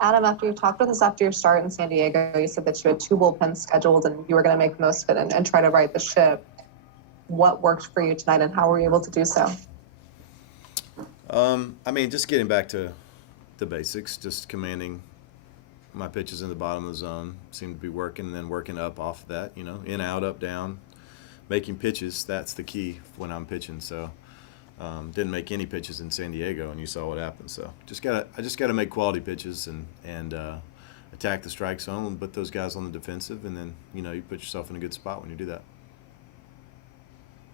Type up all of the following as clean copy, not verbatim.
Adam, after you talked with us after your start in San Diego, you said that you had 2 bullpens scheduled and you were going to make the most of it and try to right the ship. What worked for you tonight and how were you able to do so? Just getting back to the basics, just commanding my pitches in the bottom of the zone seemed to be working, and then working up off of that, in, out, up, down, making pitches. That's the key when I'm pitching. So didn't make any pitches in San Diego, and you saw what happened. So I just gotta make quality pitches and attack the strike zone and put those guys on the defensive, and then you put yourself in a good spot when you do that.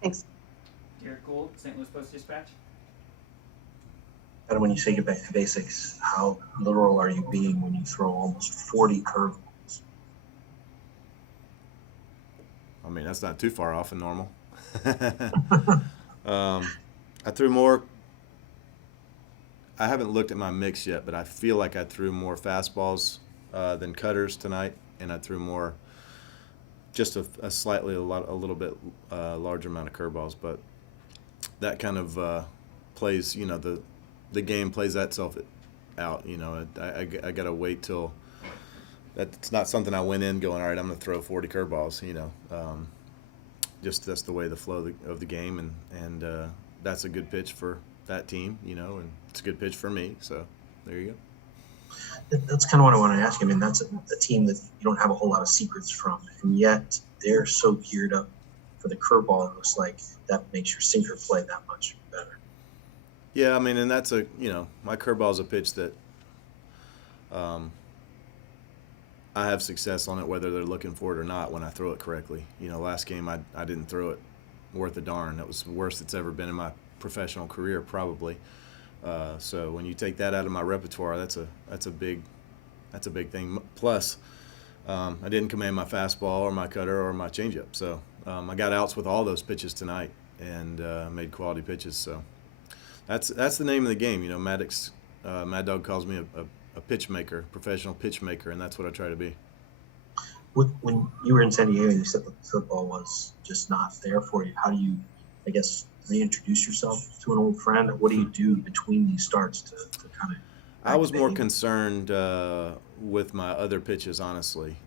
Thanks. Derek Gould, St. Louis Post-Dispatch. And when you say get back to basics, how literal are you being when you throw almost 40 curveballs? That's not too far off in normal. I threw more. I haven't looked at my mix yet, but I feel like I threw more fastballs than cutters tonight, and I threw more, just a little bit larger amount of curveballs. But that kind of plays, the game plays itself out. I got to wait till that's not something I went in going, all right, I'm going to throw 40 curveballs. Just that's the way the flow of the game, and that's a good pitch for that team, and it's a good pitch for me. So there you go. That's kind of what I want to ask you. That's a team that you don't have a whole lot of secrets from, and yet they're so geared up for the curveball. It looks like that makes your sinker play that much better. Yeah, and that's my curveball is a pitch that I have success on it, whether they're looking for it or not, when I throw it correctly. Last game I didn't throw it worth a darn. That was the worst it's ever been in my professional career, probably. So when you take that out of my repertoire, that's a big thing. Plus, I didn't command my fastball or my cutter or my changeup. So I got outs with all those pitches tonight and made quality pitches. So that's the name of the game. Mad Dog calls me a pitch maker, professional pitch maker, and that's what I try to be. When you were in San Diego, you said that the football was just not there for you. How do you, reintroduce yourself to an old friend? Or what do you do between these starts to kind of? I was more concerned with my other pitches, honestly.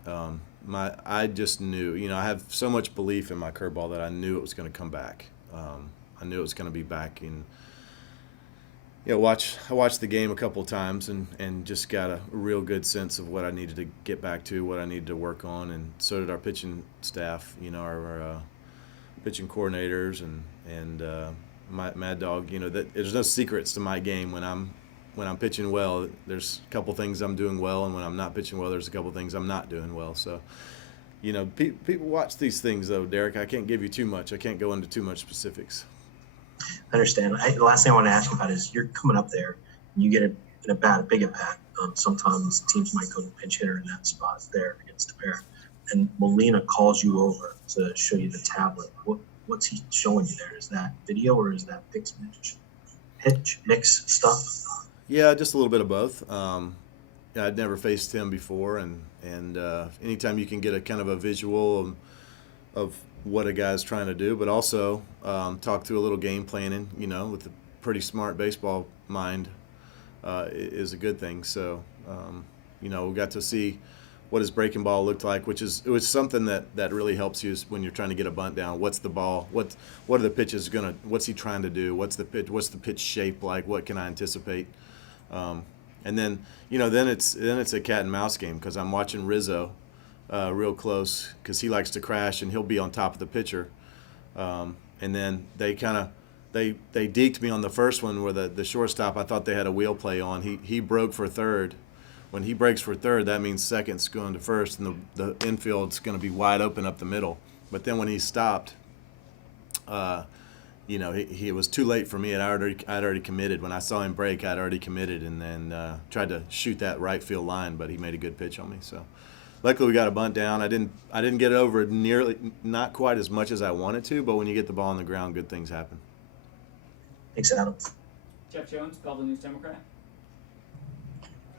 I just knew, I have so much belief in my curveball that I knew it was going to come back. I knew it was going to be back in. I watched the game a couple of times and just got a real good sense of what I needed to get back to, what I needed to work on, and so did our pitching staff, our pitching coordinators and my Mad Dog. That there's no secrets to my game. When I'm pitching well, there's a couple things I'm doing well, and when I'm not pitching well, there's a couple things I'm not doing well. So, people watch these things, though, Derek. I can't give you too much. I can't go into too much specifics. I understand. The last thing I want to ask you about is you're coming up there, and you get a big at bat. Sometimes teams might go to pinch hitter in that spot there against the pair, and Molina calls you over to show you the tablet. What's he showing you there? Is that video or is that pitch mix stuff? Yeah, just a little bit of both. I'd never faced him before, and anytime you can get a kind of a visual of what a guy's trying to do, but also talk through a little game planning, with a pretty smart baseball mind is a good thing. So, we got to see what his breaking ball looked like, it was something that really helps you when you're trying to get a bunt down. What's the ball? What are the pitches what's he trying to do? What's the pitch shape like? What can I anticipate? And then, then it's a cat and mouse game, because I'm watching Rizzo real close, because he likes to crash and he'll be on top of the pitcher. And then they deked me on the first one where the shortstop, I thought they had a wheel play on. He broke for third. When he breaks for third, that means second's going to first, and the infield's going to be wide open up the middle. But then when he stopped, it was too late for me, and I'd already committed. When I saw him break, I'd already committed, and then tried to shoot that right field line, but he made a good pitch on me. So luckily we got a bunt down. I didn't get over it not quite as much as I wanted to, but when you get the ball on the ground, good things happen. Thanks, Adam. Jeff Jones, Belleville News Democrat.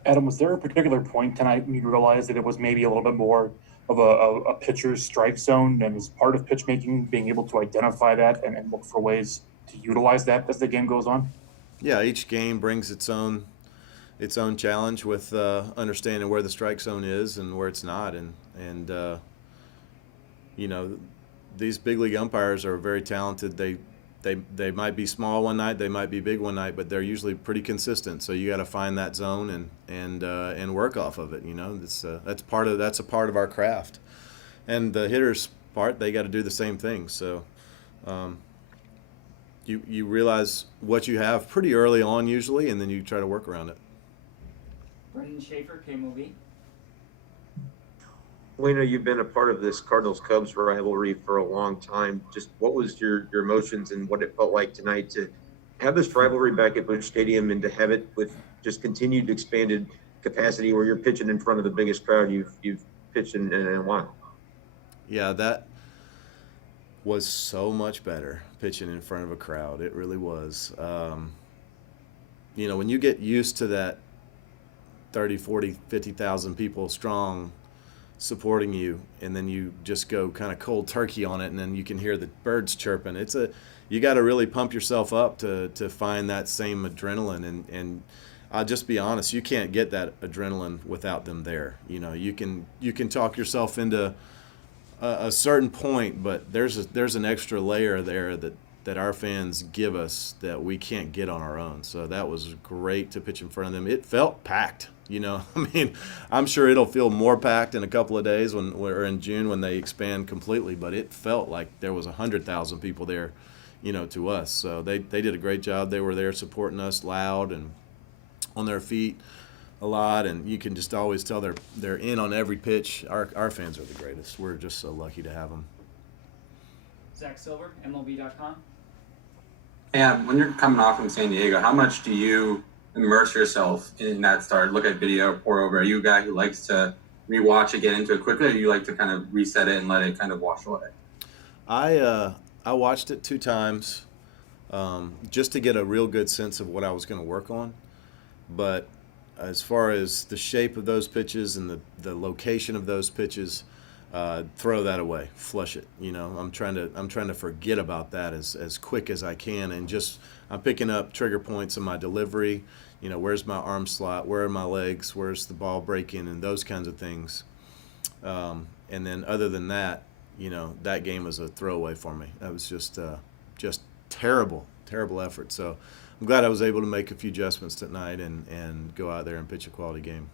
Adam, was there a particular point tonight when you realized that it was maybe a little bit more of a pitcher's strike zone, and as part of pitch making, being able to identify that and look for ways to utilize that as the game goes on? Yeah, each game brings its own its own challenge with understanding where the strike zone is and where it's not, and you know, these big league umpires are very talented. They might be small one night, they might be big one night, but they're usually pretty consistent. So you got to find that zone and work off of it. You know, that's a part of our craft, and the hitters part, they got to do the same thing. So you realize what you have pretty early on usually, and then you try to work around it. Brendan Schaefer, KMOV. We know you've been a part of this Cardinals-Cubs rivalry for a long time. Just what was your emotions and what it felt like tonight to have this rivalry back at Busch Stadium and to have it with just continued expanded capacity where you're pitching in front of the biggest crowd you've pitched in a while? Yeah, that was so much better, pitching in front of a crowd. It really was. You know, when you get used to that 30, 40, 50,000 people strong supporting you, and then you just go kind of cold turkey on it, and then you can hear the birds chirping. You got to really pump yourself up to find that same adrenaline, and I'll just be honest, you can't get that adrenaline without them there. You know, you can talk yourself into a certain point, but there's an extra layer there that our fans give us that we can't get on our own. So that was great to pitch in front of them. It felt packed. You know, I mean, I'm sure it'll feel more packed in a couple of days when we're in June when they expand completely, but it felt like there was 100,000 people there, you know, to us. So they did a great job. They were there supporting us loud and on their feet a lot, and you can just always tell they're in on every pitch. Our fans are the greatest. We're just so lucky to have them. Zach Silver, MLB.com. Yeah, when you're coming off from San Diego, how much do you immerse yourself in that start? Look at video, pour over. Are you a guy who likes to rewatch it, get into it quickly, or do you like to kind of reset it and let it kind of wash away? I watched it 2 times just to get a real good sense of what I was going to work on. But as far as the shape of those pitches and the location of those pitches, throw that away, flush it. You know, I'm trying to forget about that as quick as I can, and just I'm picking up trigger points in my delivery. You know, where's my arm slot? Where are my legs? Where's the ball breaking? And those kinds of things. And then other than that, you know, that game was a throwaway for me. That was just terrible effort. So I'm glad I was able to make a few adjustments tonight and go out there and pitch a quality game.